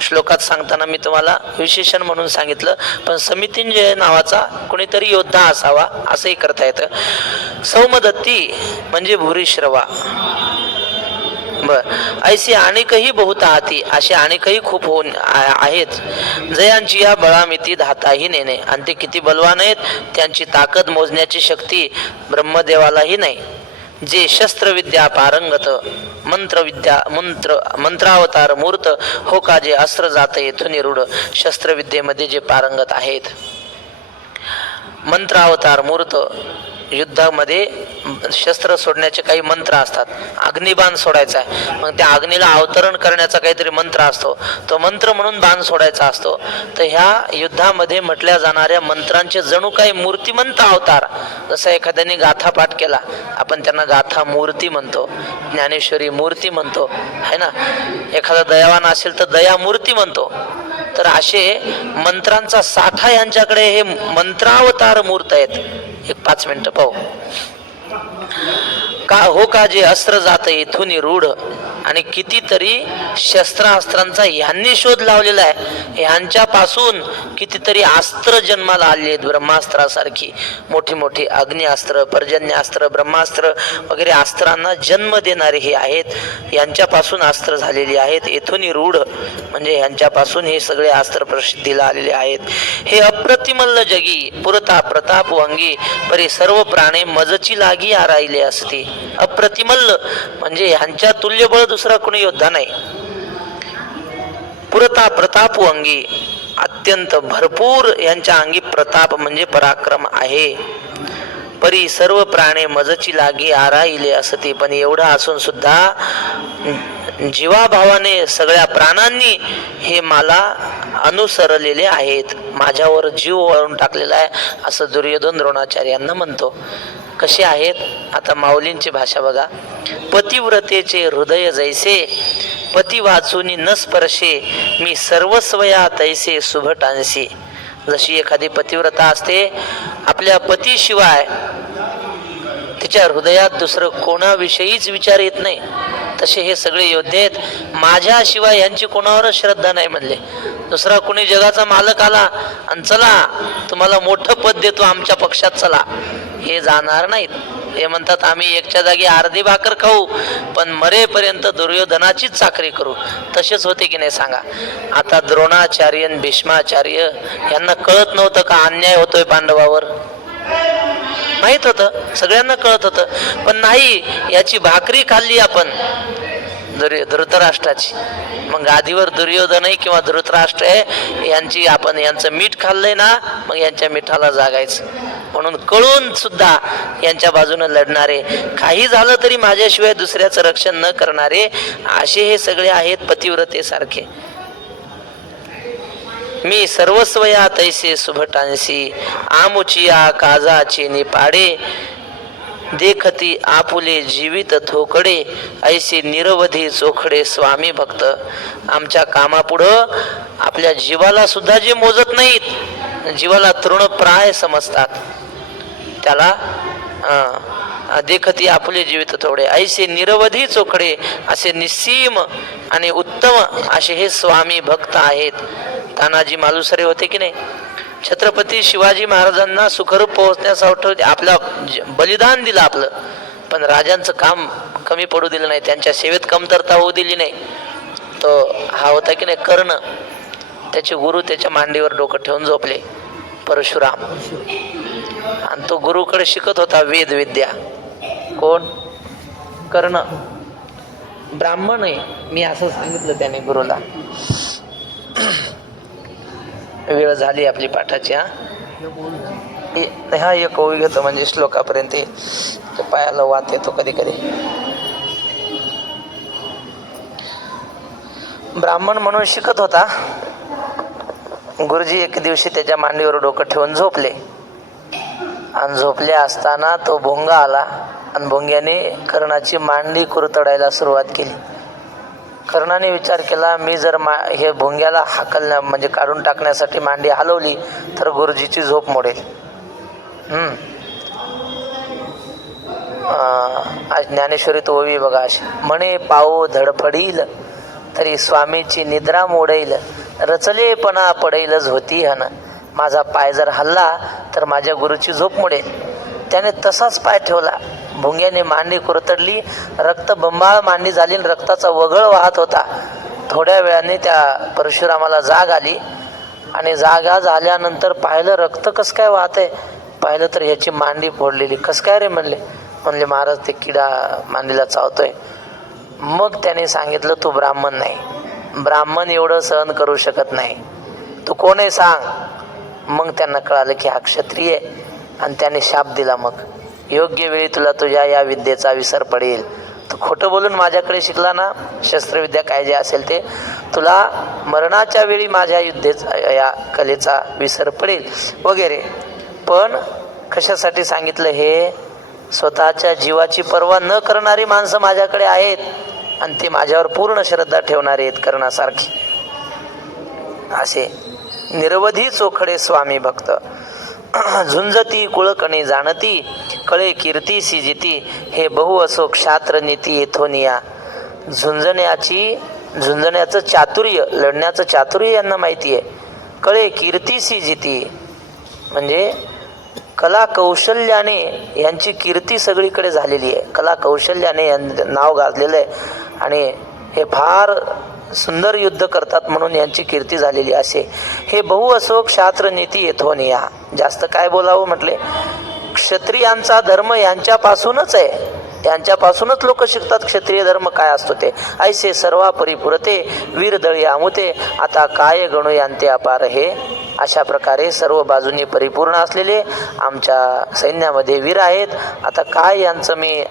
श्लोकात सांगताना मी तुम्हाला विशेषण म्हणून सांगितलं, पण समितिंजय नावाचा कोणीतरी योद्धा असावा असंही करता येतं. सौमदत्ती म्हणजे भूरिश्रवा. बर, ऐसे अनेकही बहुत हाती, असे अनेकही खूप आहेत. जयांची या बळामिती धाताही नेणे, आणि ते किती बलवान आहेत त्यांची ताकद मोजण्याची शक्ती ब्रह्मदेवालाही नाही. जे शस्त्रविद्या पारंगत, मंत्रावतार मूर्त हो का, जे अस्त्र जात येथून निरूढ, शस्त्रविद्येमध्ये जे पारंगत आहेत, मंत्रावतार मूर्त युद्धामध्ये शस्त्र सोडण्याचे काही मंत्र असतात. अग्निबाण सोडायचा आहे, मग त्या अग्नीला अवतरण करण्याचा काहीतरी मंत्र असतो, तो मंत्र म्हणून बाण सोडायचा असतो. तर ह्या युद्धामध्ये म्हटल्या जाणाऱ्या मंत्रांचे जणू काही मूर्तिमंत अवतार. जसं एखाद्याने गाथा पाठ केला, आपण त्यांना गाथा मूर्ती म्हणतो, ज्ञानेश्वरी मूर्ती म्हणतो, है ना. एखादा दयावान असेल तर दया मूर्ती म्हणतो. तर असे मंत्रांचा साठा यांच्याकडे हे मंत्रावतार मूर्त आहेत. एक 5 मिनिटं पाहू. का हो का जे अस्त्र जात इथून रूढ, आणि कितीतरी शस्त्रास्त्रांचा ह्यांनी शोध लावलेला आहे. ह्यांच्यापासून कितीतरी अस्त्र जन्माला आले आहेत. ब्रह्मास्त्रासारखी मोठी मोठी अग्निअस्त्र, पर्जन्यास्त्र, ब्रह्मास्त्र वगैरे अस्त्रांना जन्म देणारे हे आहेत. यांच्यापासून अस्त्र झालेली आहेत. इथून रूढ म्हणजे यांच्यापासून हे सगळे अस्त्र प्रसिद्धीला आलेले आहेत. हे अप्रतिमल्ल जगी पुरता प्रताप वंगी, परी सर्व प्राणे मजची लागी आराईले असते. अप्रतिमल्ल म्हणजे ह्यांच्या तुल्य बळ दुसरा कोणी योद्धा नाही. पुरता प्रताप अंगी, अत्यंत भरपूर यांच्या अंगी प्रताप म्हणजे पराक्रम आहे. परी सर्व प्राणे मजची लागी आराईले असते. पण एवढा असून सुद्धा जीवाभावाने सगळ्या प्राणांनी हे मला अनुसरलेले आहेत, माझ्यावर जीव वळून टाकलेला आहे, असं दुर्योधन द्रोणाचार्यांना म्हणतो. कसे आहेत आता माऊलींची भाषा बघा. पतिव्रतेचे हृदय जैसे, पती वाचूनी न स्पर्शे, मी सर्वस्वया तैसे सुभटांशी. जशी एखादी पतिव्रता असते, आपल्या पतीशिवाय तिच्या हृदयात दुसरं कोणाविषयीच विचार येत नाही, तसे हे सगळे योद्धे आहेत. माझ्याशिवाय यांची कोणावरच श्रद्धा नाही म्हणले. दुसरा कोणी जगाचा मालक आला आणि चला तुम्हाला मोठं पद देतो, आमच्या पक्षात चला, हे जाणार नाहीत. हे म्हणतात आम्ही एकच्या जागी अर्धी भाकर खाऊ, पण मरेपर्यंत दुर्योधनाचीच चाकरी करू. तसेच होते की नाही सांगा. आता द्रोणाचार्य भीष्माचार्य यांना कळत नव्हतं का अन्याय होतोय पांडवावर? माहित होतं, सगळ्यांना कळत होतं, पण नाही. याची भाकरी खाल्ली आपण धृतराष्ट्राची, मग गादीवर दुर्योधन किंवा धृतराष्ट्र आहे यांची, आपण यांचं मीठ खाल्लंय ना, मग यांच्या मिठाला जागायचं. म्हणून कळून सुद्धा यांच्या बाजूने लढणारे, काही झालं तरी माझ्याशिवाय दुसऱ्याचं रक्षण न करणारे, असे हे सगळे आहेत पतिव्रतेसारखे. मी सर्वस्वया तैसे सुभटांशी, आमुचिया काजाचे निपाडे, देखती आपुले जीवित थोकडे, ऐसे निरवधी चोखडे स्वामी भक्त. आमच्या कामापुढं आपल्या जीवाला सुद्धा जे मोजत नाहीत, जीवाला तृणप्राय समजतात, त्याला देखती आपुले जीवित थोडे, ऐसे निरवधी चोखडे, असे निस्सीम आणि उत्तम असे हे स्वामी भक्त आहेत. तानाजी मालुसरे होते की नाही, छत्रपती शिवाजी महाराजांना सुखरूप पोहोचण्यासाठी आपला बलिदान दिलं आपलं, पण राजांचं काम कमी पडू दिलं नाही, त्यांच्या सेवेत कमतरता होऊ दिली नाही. तो हा होता की नाही कर्ण, त्याचे गुरु त्याच्या मांडीवर डोकं ठेवून झोपले, परशुराम, आणि तो गुरुकडे शिकत होता वेद विद्या. कोण? कर्ण. ब्राह्मण आहे, मी असं सांगितलं त्याने गुरुला. वेळ झाली आपली पाठाची. हा एक ओळी घेतो म्हणजे श्लोकापर्यंत पायाला वात येतो कधी कधी. ब्राह्मण म्हणून शिकत होता. गुरुजी एक दिवशी त्याच्या मांडीवर डोकं ठेवून झोपले, आणि झोपले असताना तो भोंगा आला, आणि भोंग्याने कर्णाची मांडी कुरतडायला सुरुवात केली. कर्णाने विचार केला, मी जर हे भोंग्याला हाकलण्या म्हणजे काढून टाकण्यासाठी मांडी हलवली तर गुरुजीची झोप मोडेल. आज ज्ञानेश्वरीत ओवी बघा अशी, म्हणे पाओ धडपडील तरी स्वामीची निद्रा मोडेल, रचलेपणा पडेलच होती हन, माझा पाय जर हल्ला तर माझ्या गुरुची झोप मोडेल. त्याने तसाच पाय ठेवला. भुंग्याने मांडी कुरतडली, रक्त बंबाळ मांडी झाली, रक्ताचा वगळ वाहत होता. थोड्या वेळाने त्या परशुरामाला जाग आली, आणि जागा झाल्यानंतर पाहिलं रक्त कसं काय वाहतंय. पाहिलं तर ह्याची मांडी फोडलेली. कसं काय रे म्हणले महाराज ते किडा मांडीला चावतोय. मग त्याने सांगितलं तू ब्राह्मण नाही, ब्राह्मण एवढं सहन करू शकत नाही, तू कोण आहे सांग. मग त्यांना कळालं की हा क्षत्रिय आहे, आणि त्याने शाप दिला. मग योग्य वेळी तुला तुझ्या या विद्येचा विसर पडेल. तू खोटं बोलून माझ्याकडे शिकला ना, शस्त्रविद्या काय जे असेल ते, तुला मरणाच्या वेळी माझ्या या कलेचा विसर पडेल वगैरे. पण कशासाठी सांगितलं हे? स्वतःच्या जीवाची पर्वा न करणारी माणसं माझ्याकडे आहेत आणि ते माझ्यावर पूर्ण श्रद्धा ठेवणारे आहेत कर्णासारखी. असे निरवधी चोखडे स्वामी भक्त. झुंजती कुळकणी जाणती, कळे कीर्ती सिजिती, हे बहु असो क्षात्र नीती येथोनिया. झुंजण्याचं चातुर्य, लढण्याचं चातुर्य यांना माहिती आहे. कळे कीर्ती सिजिती म्हणजे कला कौशल्याने यांची कीर्ती सगळीकडे झालेली आहे. कला कौशल्याने नाव गाजलेलं आहे आणि हे फार सुंदर युद्ध करतात म्हणून यांची कीर्ती झालेली. असे हे बहु असो क्षात्र नीती येथोनिया. जास्त काय बोलावं म्हटले, क्षत्रियांचा धर्म यांच्यापासूनच आहे. यांच्यापासूनच लोक शिकतात क्षत्रिय धर्म काय असतो ते. ऐसे सर्वा परिपुरते वीर दळी आमुते, आता काय गणू यांते अपार. हे अशा प्रकारे सर्व बाजूनी परिपूर्ण असलेले आमच्या सैन्यामध्ये वीर आहेत. आता काय यांचं मी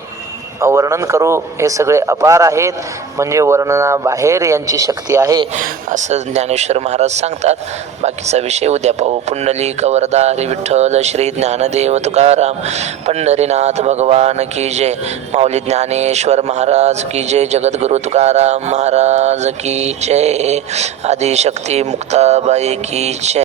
वर्णन करू, हे सगळे अपार आहेत, म्हणजे वर्णनाबाहेर यांची शक्ती आहे असं ज्ञानेश्वर महाराज सांगतात. बाकीचा विषय उद्या पाहू. पुंडलिक वरदा हरी विठ्ठल श्री ज्ञानदेव तुकाराम पंढरीनाथ भगवान की जय. माऊली ज्ञानेश्वर महाराज की जय. जगद्गुरु तुकाराम महाराज की जय. आदिशक्ती मुक्ताबाई की जय.